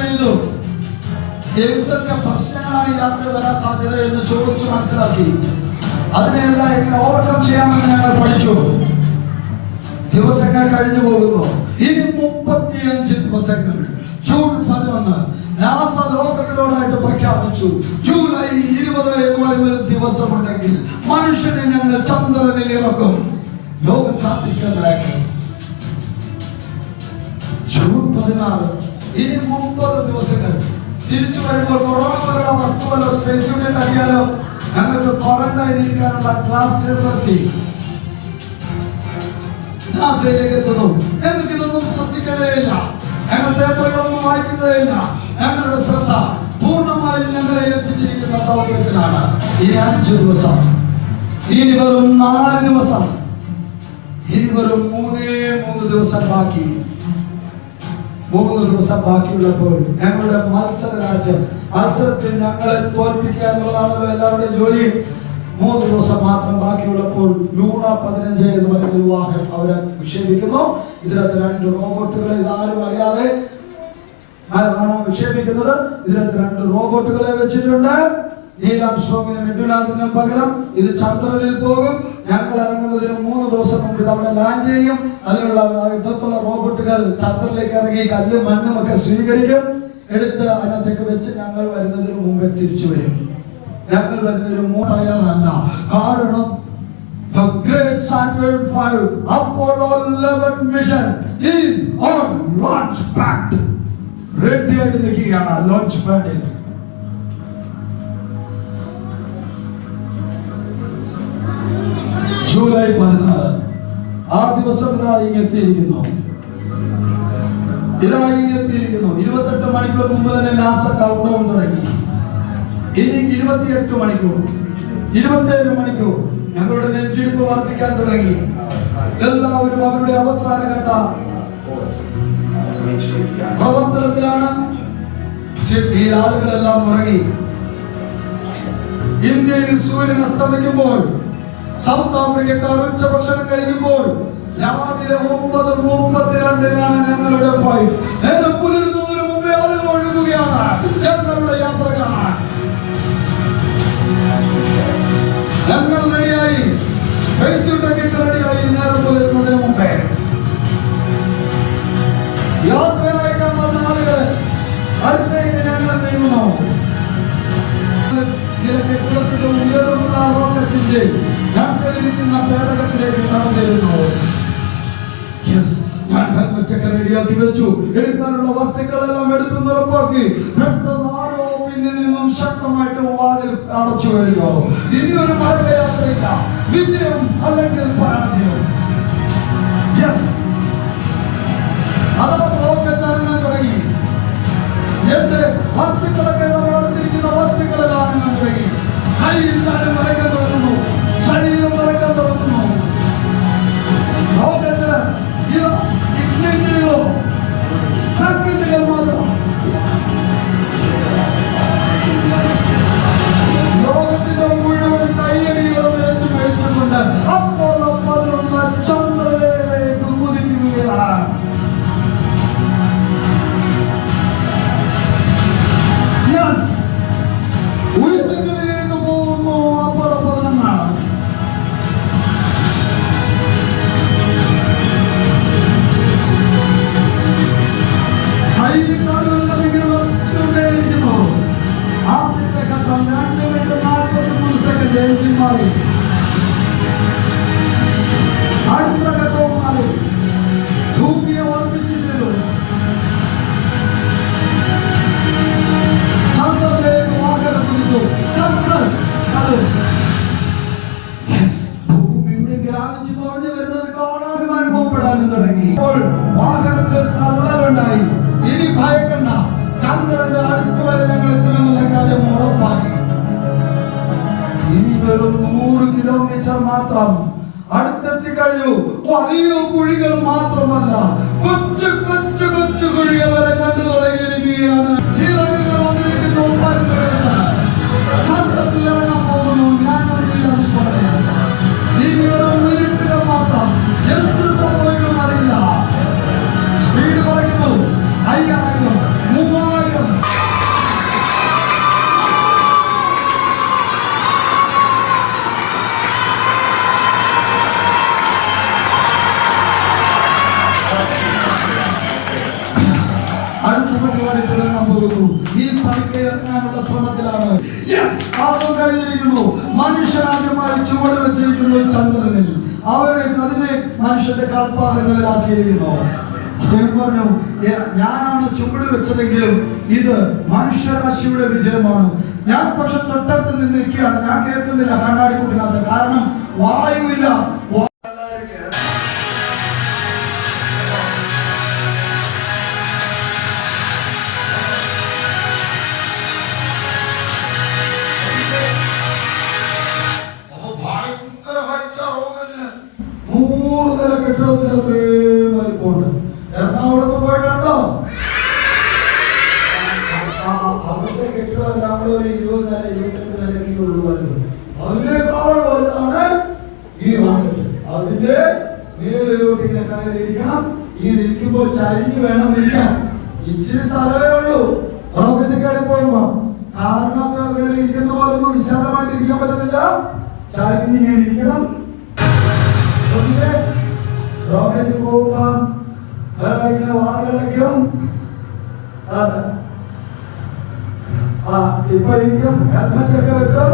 ചെയ്തു. എന്തൊക്കെ പ്രശ്നങ്ങളാണ് യാത്ര വരാൻ സാധ്യത എന്ന് ചോദിച്ചു മനസ്സിലാക്കി. അതിനെല്ലാം എങ്ങനെ ഓവർകം ചെയ്യാമെന്ന് ഞങ്ങൾ പഠിച്ചു. ദിവസങ്ങൾ കഴിഞ്ഞു പോകുന്നു. ഇനി 35 ദിവസങ്ങൾ. ജൂൺ 11 നാസ ലോകത്തിനോടായിട്ട് പ്രഖ്യാപിച്ചു, ജൂലൈ 20 എന്ന് പറയുന്ന ദിവസമുണ്ടെങ്കിൽ മനുഷ്യനെ ഞങ്ങൾ ചന്ദ്രനിൽ ഇറക്കും. ലോകം കാത്തിരിക്കുന്നതായിട്ട് ജൂൺ 16. ഇനി 30 ദിവസങ്ങൾ. തിരിച്ചു വരുമ്പോൾ കൊറോണ പോലുള്ള വസ്തുവല്ലോ സ്പേസ് യൂണിറ്റ് അറിയാലോ. ഞങ്ങൾക്ക് ക്വാറന്റൈൻ ഇരിക്കാനുള്ള ക്ലാസ് ചേർത്തി നാസയിലേക്ക് എത്തുന്നു. ഞങ്ങൾക്ക് ഇതൊന്നും ശ്രദ്ധിക്കുന്നതേയില്ല. ഞങ്ങൾ പേപ്പറുകളൊന്നും വായിക്കുന്നതേയില്ല. ഞങ്ങളുടെ ശ്രദ്ധ പൂർണ്ണമായും ഞങ്ങളെ ഏൽപ്പിച്ചിരിക്കുന്ന ദൗത്യത്തിലാണ്. ഈ 5 ദിവസം, ഇനി വെറും 4 ദിവസം, ഇനി വെറും 3 ദിവസം ബാക്കി. 3 ദിവസം ബാക്കിയുള്ളപ്പോൾ ഞങ്ങളുടെ മത്സരത്തിൽ ഞങ്ങളെ തോൽപ്പിക്കുക എന്നുള്ളതാണല്ലോ എല്ലാവരുടെയും ജോലി. 3 ദിവസം മാത്രം ബാക്കിയുള്ളപ്പോൾ ലൂണ 15 എന്ന് പറയുന്ന വിവാഹം അവരെ വിക്ഷേപിക്കുന്നു. ഇതിനകത്ത് 2 റോബോട്ടുകളെ ഇതാരും അറിയാതെ വിക്ഷേപിക്കുന്നത്. ഇതിനകത്ത് 2 റോബോട്ടുകളെ വെച്ചിട്ടുണ്ട്. നീൽ ആംസ്ട്രോങ്ങിനും എഡ്വിൻ പകരം ഇത് ചന്ദ്രനിൽ പോകും. ഞങ്ങൾ ഇറങ്ങുന്നതിന് 3 ദിവസം മുമ്പ് അവിടെ ലാൻഡ് ചെയ്യും. അതിനുള്ള യുദ്ധത്തുള്ള റോബോട്ടുകൾ ചന്ദ്രനിലേക്ക് ഇറങ്ങി കല്ലും മണ്ണും ഒക്കെ സ്വീകരിക്കും. എടുത്ത് അതിനകത്തേക്ക് വെച്ച് ഞങ്ങൾ വരുന്നതിന് മുമ്പേ തിരിച്ചു വരും. ഞങ്ങൾ വരുന്നതിന് തയ്യാറല്ല. കാരണം the great Saturn V Apollo 11 mission is on launch pad. Ready ആയിട്ട് നിൽക്കുകയാണ് ലോഞ്ച് പാഡിൽ. ജൂലൈ 14 ആ ദിവസം എത്തിയിരിക്കുന്നു. 28 മണിക്കൂർ മുമ്പ് തന്നെ നാസ കൗണ്ട് ഡൗൺ തുടങ്ങി. ഇനി 28 മണിക്കൂർ, 27 മണിക്കൂർ ഞങ്ങളുടെ നെഞ്ചിടിപ്പ് വർദ്ധിക്കാൻ തുടങ്ങി. എല്ലാവരും അവരുടെ അവസാന ഘട്ട പ്രവർത്തനത്തിലാണ്. ഈ ആളുകളെല്ലാം ഉറങ്ങി. ഇന്ത്യയിൽ സൂര്യൻ അസ്തമിക്കുമ്പോൾ, സൗത്ത് ആഫ്രിക്കക്കാർ ഉച്ചഭക്ഷണം കഴിക്കുമ്പോൾ, രാവിലെ 9:32 ഞങ്ങളുടെ ഫ്ലൈറ്റ്. നേരെ പുലരുന്നതിന് മുമ്പേ ആളുകൾ ഒഴുകുകയാണ് ഞങ്ങളുടെ യാത്ര കാണാൻ. ഞങ്ങൾ റെഡിയായി, സ്പേസ് യൂണിറ്റ് റെഡിയായി. നേരെ പുലരുന്നതിന് മുമ്പേ യാത്രയാക്കാൻ വന്ന ആളുകൾ അടുത്തേക്ക് ഞങ്ങൾ നീങ്ങുന്നു. ഉയർന്നുള്ള റോക്കറ്റിന്റെ ഞങ്ങളിരിക്കുന്ന പേടകത്തിലേക്ക് കടന്നിരുന്നു. ഞാൻ ഹെൽമറ്റൊക്കെ റെഡിയാക്കി വെച്ചു. എടുക്കാനുള്ള വസ്തുക്കളെല്ലാം എടുത്തു ഉറപ്പാക്കി. പെട്ടെന്ന് ആരോ പിന്നിൽ നിന്നും ശക്തമായിട്ട് വാതിൽ അടച്ചു വരികയോ. ഇനി ഒരു മരയാത്രയില്ല, വിജയം അല്ലെങ്കിൽ പരാജയം. അതാ റോക്കറ്റ് അനങ്ങാൻ തുടങ്ങി. എന്റെ വസ്തുക്കളൊക്കെ നമ്മളടുത്തിരിക്കുന്ന വസ്തുക്കളെല്ലാം അനങ്ങാൻ തുടങ്ങി. കൈയില്ലാതെ മറക്കാൻ തുടങ്ങുന്നു, ശരീരം മറക്കാൻ തുടങ്ങുന്നു. റോക്കറ്റ് സെക്കൻഡുകൾ മാത്രം. ലോകത്തിന്റെ മുഴുവൻ കൈയടികളും ഏറ്റുമേടിച്ചുകൊണ്ട് അപ്പോളോ 11 ചന്ദ്രനിലേക്ക് കുതിക്കുകയാണ്. ഉയരങ്ങളിലേക്ക് പോകുന്നു അപ്പോളോ 11. ആദ്യത്തെ ഘട്ടം 2 മിനിറ്റ് 43 സെക്കൻഡ് എഞ്ചിൻ മാറി. അടുത്ത ഘട്ടവും മാറി. ഭൂമിയെ ഓർമ്മിച്ചു ചെയ്തു. ചന്ദ്രനിലേക്ക് വാഹനം കുതിച്ചു. സക്സസ്. ഭൂമിയുടെ ഗ്രാവിറ്റി കുറഞ്ഞു വരുന്നത് കാണാനും അനുഭവപ്പെടാനും തുടങ്ങി. ഇപ്പോൾ വാഹനത്തിൽ തള്ളലുണ്ടായി. ഇനി ഭയക്കണ്ട, ചന്ദ്രന്റെ അടുത്ത് വരെ ഞങ്ങൾ എത്തുമെന്നുള്ള കാര്യം ഉറപ്പായി. ഇനി വെറും 100 കിലോമീറ്റർ മാത്രം. അടുത്തെത്തി കഴിഞ്ഞു. വലിയ കുഴികൾ മാത്രമല്ല, കൊച്ചു കൊച്ചു കൊച്ചു കുഴികൾ വരെ കണ്ടു തുടങ്ങിയിരിക്കുകയാണ്. ചിറകുകൾ വന്നിരിക്കുന്നു. ചന്ദ്രത്തിൽ ഇറങ്ങാൻ പോകുന്നു. ഇനി വെറും മിനിറ്റുകൾ മാത്രം. എന്ത് സംഭവിക്കുമെന്ന് അറിയില്ല. സ്പീഡ് കുറയ്ക്കുന്നു. 5000, 3000 പറയുന്നു, മനുഷ്യനാദ്യമായി ചുവട് വെച്ചിരിക്കുന്നു ചന്ദ്രനിൽ, അതിനെ മനുഷ്യന്റെ കാൽപാദങ്ങളിലാക്കിയിരിക്കുന്നു. അദ്ദേഹം പറഞ്ഞു, ഞാനാണ് ചുവട് വെച്ചതെങ്കിലും ഇത് മനുഷ്യരാശിയുടെ വിജയമാണ്. ഞാൻ പക്ഷെ തൊട്ടടുത്ത് നിന്നിരിക്കുകയാണ്, ഞാൻ കേൾക്കുന്നില്ല കണ്ണാടി കൂട്ടിനകത്ത്, കാരണം വായുവില്ല. കെട്ടിടത്തിന് അത്രയും വലിപ്പമുണ്ട്. എറണാകുളത്ത് പോയിട്ടുണ്ടോ? അവിടുത്തെ കെട്ടിടം എല്ലാം കൂടെ ഒരു 20 നില 28 നിലയൊക്കെ ഉള്ളുവായിരുന്നു. അതിനേക്കാൾ വലുതാണ് ഈ റോക്കറ്റ്. അതിന്റെ മേളിലോട്ട് ഇങ്ങനെ കയറിയിരിക്കണം. ഇങ്ങനെ ഇരിക്കുമ്പോൾ ചരിഞ്ഞ് വേണം ഇരിക്കാൻ. ഇച്ചിരി സ്ഥലമേ ഉള്ളൂ റോക്കറ്റ് കയറി പോകുമ്പോ. കാരണത്ത് കയറി ഇരിക്കുന്ന പോലെ ഒന്നും വിശാലമായിട്ട് ഇരിക്കാൻ പറ്റത്തില്ല, ചരിഞ്ഞ് ഇങ്ങനെ ഇരിക്കണം. റോക്കറ്റ് പോകുമ്പോ ഇങ്ങനെ വാതിലടയ്ക്കും, ഇപ്പൊ ഇരിക്കും, ഹെൽമെറ്റ് ഒക്കെ വെക്കും.